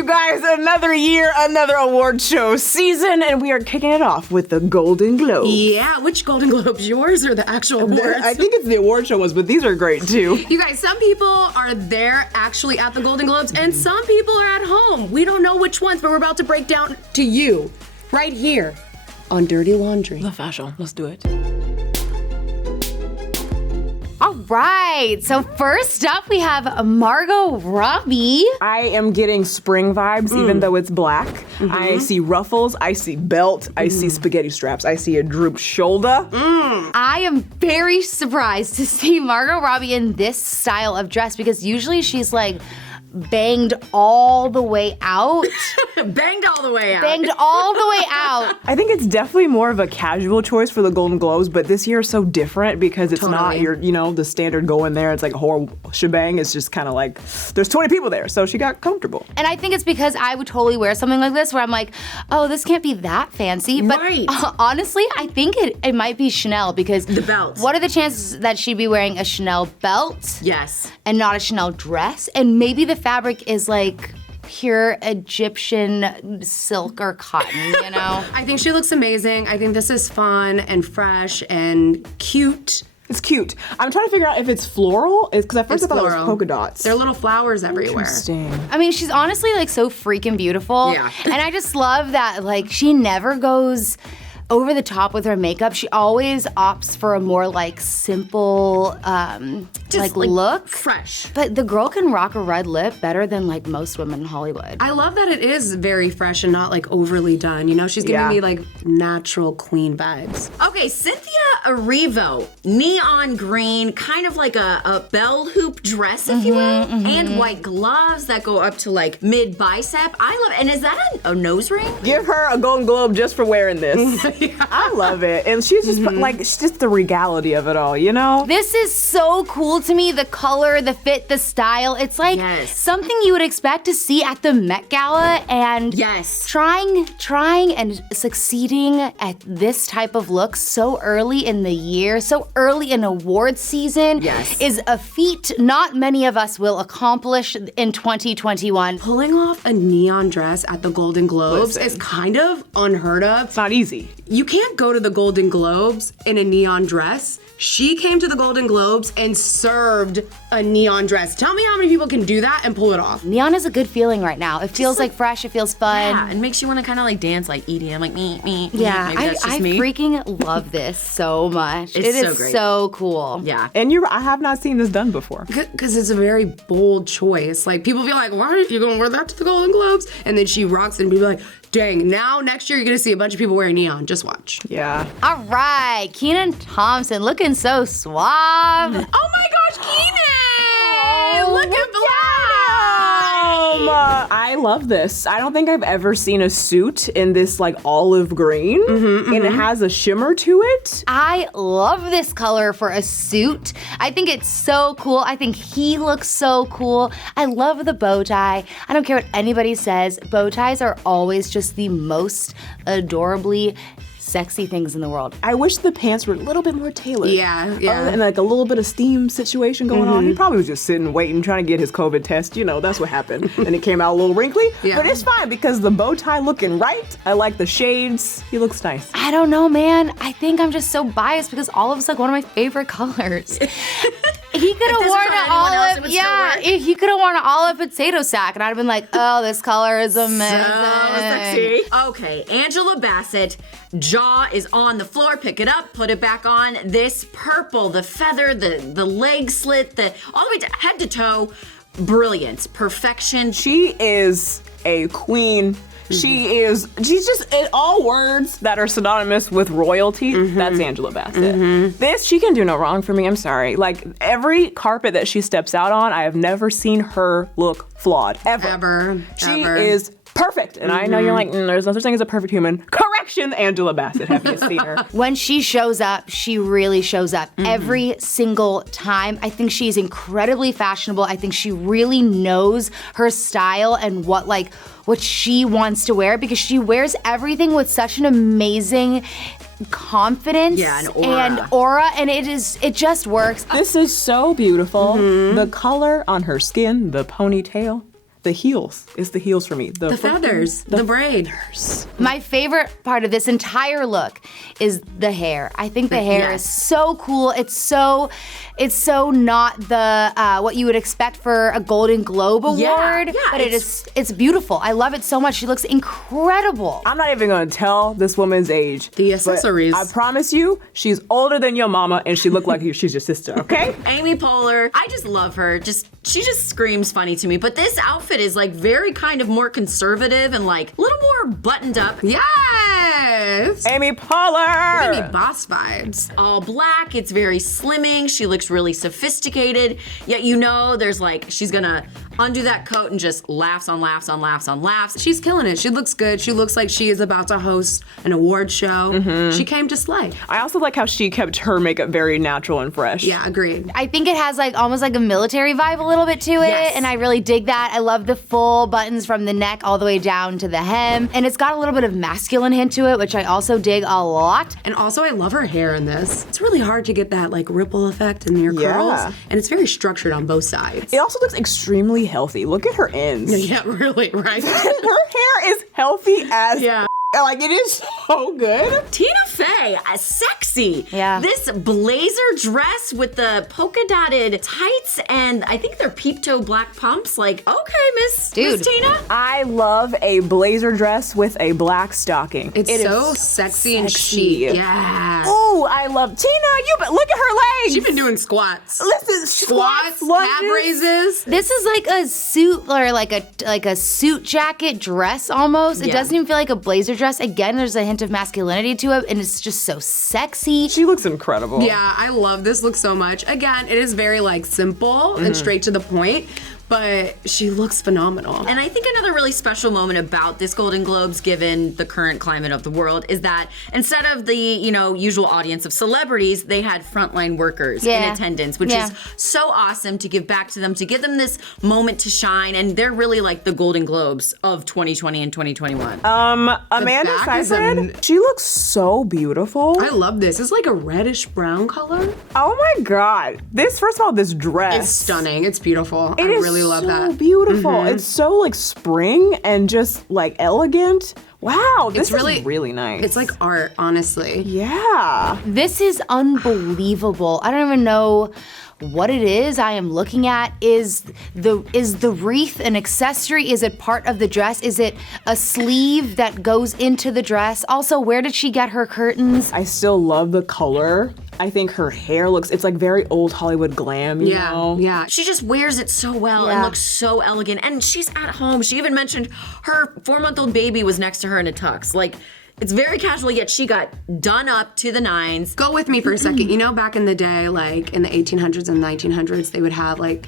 you guys. Another year, another award show season, and we are kicking it off with the Golden Globes. Yeah, which Golden Globes? Yours or the actual awards? I think it's the award show ones, but these are great too. You guys, some people are there actually at the Golden Globes, and some people are at home. We don't know which ones, but we're about to break down to you right here on Dirty Laundry. The fashion. Let's do it. All right, so first up we have Margot Robbie. I am getting spring vibes, even though it's black. I see ruffles, I see belt, I see spaghetti straps, I see a drooped shoulder. I am very surprised to see Margot Robbie in this style of dress because usually she's like banged all the way out. Banged all the way out. Banged all the way out. I think it's definitely more of a casual choice for the Golden Globes, but this year is so different because it's not your, the standard go in there. It's like a whole shebang. It's just kind of like, there's 20 people there, so she got comfortable. And I think it's because I would totally wear something like this where I'm like, oh, this can't be that fancy. But honestly, I think it might be Chanel because the belt. What are the chances that she'd be wearing a Chanel belt? Yes. And not a Chanel dress? And maybe the fabric is like pure Egyptian silk or cotton, I think she looks amazing. I think this is fun and fresh and cute. It's cute. I'm trying to figure out if it's floral, because at first I thought it was polka dots. There are little flowers everywhere. Interesting. I mean, she's honestly like so freaking beautiful. Yeah. And I just love that like she never goes over the top with her makeup. She always opts for a more like simple look. Fresh. But the girl can rock a red lip better than like most women in Hollywood. I love that it is very fresh and not like overly done. She's giving me like natural queen vibes. Okay, Cynthia Erivo, neon green, kind of like a bell hoop dress, if you will, and white gloves that go up to like mid bicep. I love it. And is that a nose ring? Give her a Golden Globe just for wearing this. I love it. And she's just it's just the regality of it all, This is so cool to me. The color, the fit, the style. It's like something you would expect to see at the Met Gala, and trying and succeeding at this type of look so early in the year, so early in award season is a feat not many of us will accomplish in 2021. Pulling off a neon dress at the Golden Globes is kind of unheard of. It's not easy. You can't go to the Golden Globes in a neon dress. She came to the Golden Globes and served a neon dress. Tell me how many people can do that and pull it off. Neon is a good feeling right now. It feels like fresh, it feels fun. Yeah, it makes you want to kind of like dance like EDM, like me. Yeah, Maybe that's just I me. freaking love this so much. It's so is great. So cool. Yeah. And I have not seen this done before. Because it's a very bold choice. Like, people feel like, why are you going to wear that to the Golden Globes? And then she rocks it and people are like, dang, now next year you're going to see a bunch of people wearing neon. Just watch. Yeah. All right, Kenan Thompson looking so suave. Oh my gosh, Kenan! Look at I love this. I don't think I've ever seen a suit in this like olive green, and it has a shimmer to it. I love this color for a suit. I think it's so cool. I think he looks so cool. I love the bow tie. I don't care what anybody says. Bow ties are always just the most adorably sexy things in the world. I wish the pants were a little bit more tailored. Yeah. And like a little bit of steam situation going on. He probably was just sitting, waiting, trying to get his COVID test. That's what happened. And it came out a little wrinkly. Yeah. But it's fine because the bow tie looking right. I like the shades. He looks nice. I don't know, man. I think I'm just so biased because olive is like one of my favorite colors. He could have worn an olive. He could have worn an olive potato sack, and I'd have been like, "Oh, this color is amazing." So sexy. Okay, Angela Bassett. Jaw is on the floor. Pick it up. Put it back on. This purple, the feather, the leg slit, all the way to head to toe. Brilliance, perfection. She is a queen. She's just, in all words that are synonymous with royalty, that's Angela Bassett. This, she can do no wrong for me, I'm sorry. Like, every carpet that she steps out on, I have never seen her look flawed, ever. She is perfect. And I know you're like, there's no such thing as a perfect human. Correction, Angela Bassett. Have you seen her? When she shows up, she really shows up every single time. I think she's incredibly fashionable. I think she really knows her style and what she wants to wear, because she wears everything with such an amazing confidence and aura, and it just works. This is so beautiful. The color on her skin, the ponytail, the heels. It's the heels for me. The feathers, the braid. My favorite part of this entire look is the hair. I think the hair is so cool. It's so not the what you would expect for a Golden Globe award, but it's beautiful. I love it so much. She looks incredible. I'm not even gonna tell this woman's age. The accessories. I promise you, she's older than your mama, and she looked like she's your sister. Okay. Amy Poehler, I just love her. She just screams funny to me. But this outfit is like very kind of more conservative and like a little more buttoned up. Yes! Amy Poehler! Maybe boss vibes. All black, it's very slimming. She looks really sophisticated. Yet there's like, she's gonna undo that coat and just laughs on laughs on laughs on laughs. She's killing it. She looks good. She looks like she is about to host an award show. She came to slay. I also like how she kept her makeup very natural and fresh. Yeah, agreed. I think it has like almost like a military vibe a little bit to it, and I really dig that. I love the full buttons from the neck all the way down to the hem, and it's got a little bit of masculine hint to it, which I also dig a lot. And also, I love her hair in this. It's really hard to get that like ripple effect in your curls, and it's very structured on both sides. It also looks extremely healthy. Look at her ends. Yeah, really, right? Her hair is healthy as like, it is so good. Tina Fey, sexy. Yeah. This blazer dress with the polka dotted tights and I think they're peep toe black pumps. Like, okay, Miss Tina. I love a blazer dress with a black stocking. It's so sexy and chic. Yeah. Oh, I love Tina. Look at her legs. She's been doing squats. Listen, squats, calf raises. This is like a suit or like a suit jacket dress almost. It doesn't even feel like a blazer dress. Again, there's a hint of masculinity to it, and it's just so sexy. She looks incredible. Yeah, I love this look so much. Again, it is very like simple and straight to the point, but she looks phenomenal. And I think another really special moment about this Golden Globes, given the current climate of the world, is that instead of the usual audience of celebrities, they had frontline workers in attendance, which is so awesome to give back to them, to give them this moment to shine. And they're really like the Golden Globes of 2020 and 2021. Amanda Seyfried, she looks so beautiful. I love this. It's like a reddish brown color. Oh my God. First of all, this dress. It's stunning. It's beautiful. I really love that. Beautiful. It's so like spring and just like elegant. Wow, this is really nice. It's like art, honestly. Yeah. This is unbelievable. I don't even know what it is I am looking at. Is the wreath an accessory? Is it part of the dress? Is it a sleeve that goes into the dress? Also, where did she get her curtains? I still love the color. I think her hair it's like very old Hollywood glam, you know? Yeah. She just wears it so well and looks so elegant. And she's at home. She even mentioned her 4-month-old baby was next to her in a tux. Like, it's very casual, yet she got done up to the nines. Go with me for a second. Back in the day, like in the 1800s and 1900s, they would have like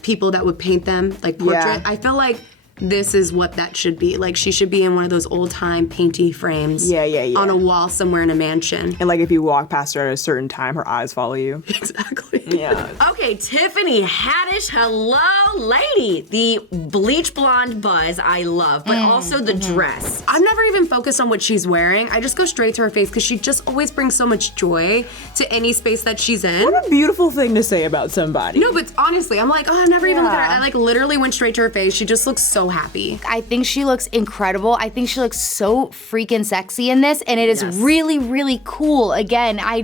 people that would paint them, like portrait. I feel like this is what that should be. Like, she should be in one of those old-time painty frames. On a wall somewhere in a mansion. And like if you walk past her at a certain time, her eyes follow you. Exactly. Yeah. Okay, Tiffany Haddish, hello, lady. The bleach blonde buzz I love, but also the dress. I've never even focused on what she's wearing. I just go straight to her face because she just always brings so much joy to any space that she's in. What a beautiful thing to say about somebody. No, but honestly, I'm like, I never even looked at her. I like literally went straight to her face. She just looks so happy. I think she looks incredible. I think she looks so freaking sexy in this, and it is really, really cool. Again, I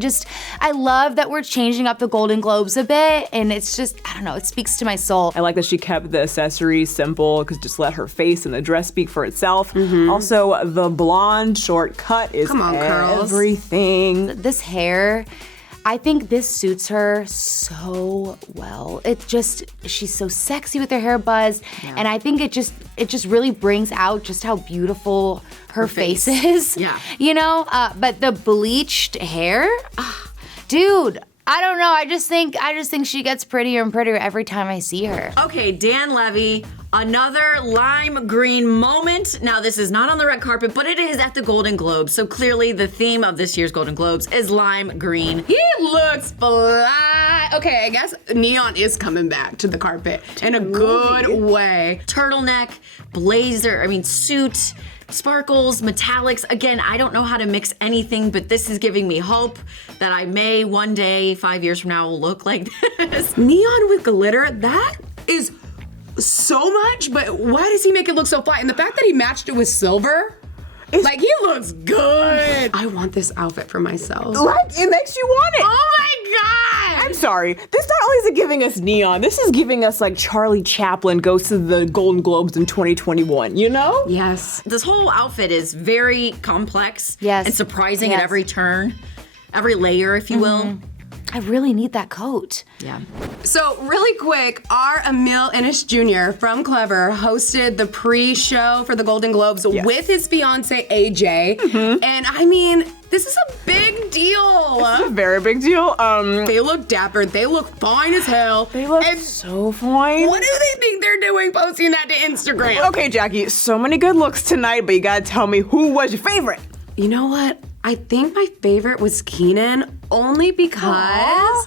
love that we're changing up the Golden Globes a bit, and it's just, I don't know, it speaks to my soul. I like that she kept the accessories simple, because just let her face and the dress speak for itself. Also, the blonde short cut is everything. This hair, I think this suits her so well. She's so sexy with her hair buzzed, and I think it just really brings out just how beautiful her face is. Yeah. But the bleached hair, dude, I don't know. I just think she gets prettier and prettier every time I see her. Okay, Dan Levy, another lime green moment. Now, this is not on the red carpet, but it is at the Golden Globes. So clearly the theme of this year's Golden Globes is lime green. He looks fly. Okay, I guess neon is coming back to the carpet in a good way. Turtleneck, blazer, suit, sparkles, metallics. Again, I don't know how to mix anything, but this is giving me hope that I may one day, 5 years from now, will look like this. Neon with glitter, that is so much, but why does he make it look so flat? And the fact that he matched it with silver, like, he looks good. I want this outfit for myself. Like, it makes you want it. Oh my God! I'm sorry. This not only is it giving us neon, this is giving us like Charlie Chaplin goes to the Golden Globes in 2021, you know? Yes. This whole outfit is very complex Yes. and surprising Yes. at every turn, every layer, if you will. I really need that coat. Yeah. So really quick, our Emile Ennis Jr. from Clevver hosted the pre-show for the Golden Globes with his fiance AJ. And I mean, this is a big deal. It's a very big deal. They look dapper. They look fine as hell. They look so fine. What do they think they're doing posting that to Instagram? Okay, Jackie, so many good looks tonight, but you gotta tell me who was your favorite? You know what? I think my favorite was Kenan, only because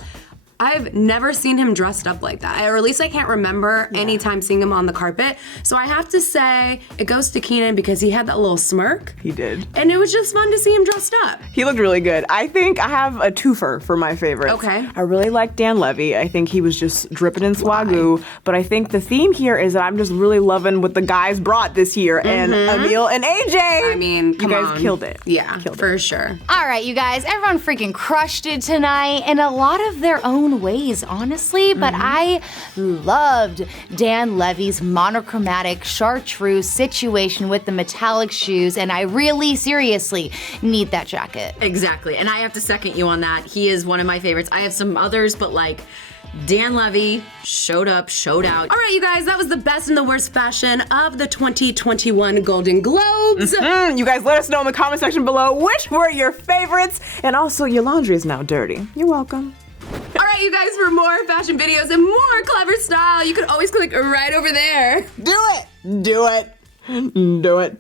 I've never seen him dressed up like that. Or at least I can't remember any time seeing him on the carpet. So I have to say it goes to Kenan because he had that little smirk. He did. And it was just fun to see him dressed up. He looked really good. I think I have a twofer for my favorites. Okay. I really like Dan Levy. I think he was just dripping in swagoo. But I think the theme here is that I'm just really loving what the guys brought this year. And Emile and AJ. I mean, come you guys on. killed it. Yeah, Killed for sure. All right, you guys, everyone freaking crushed it tonight in a lot of their own ways, honestly, but I loved Dan Levy's monochromatic chartreuse situation with the metallic shoes, and I really, seriously need that jacket. Exactly. And I have to second you on that. He is one of my favorites. I have some others, but like Dan Levy showed up, showed out. All right, you guys, that was the best and the worst fashion of the 2021 Golden Globes. You guys let us know in the comment section below which were your favorites. And also, your laundry is now dirty. You're welcome. All right, you guys, for more fashion videos and more Clevver Style, you can always click right over there. Do it. Do it. Do it.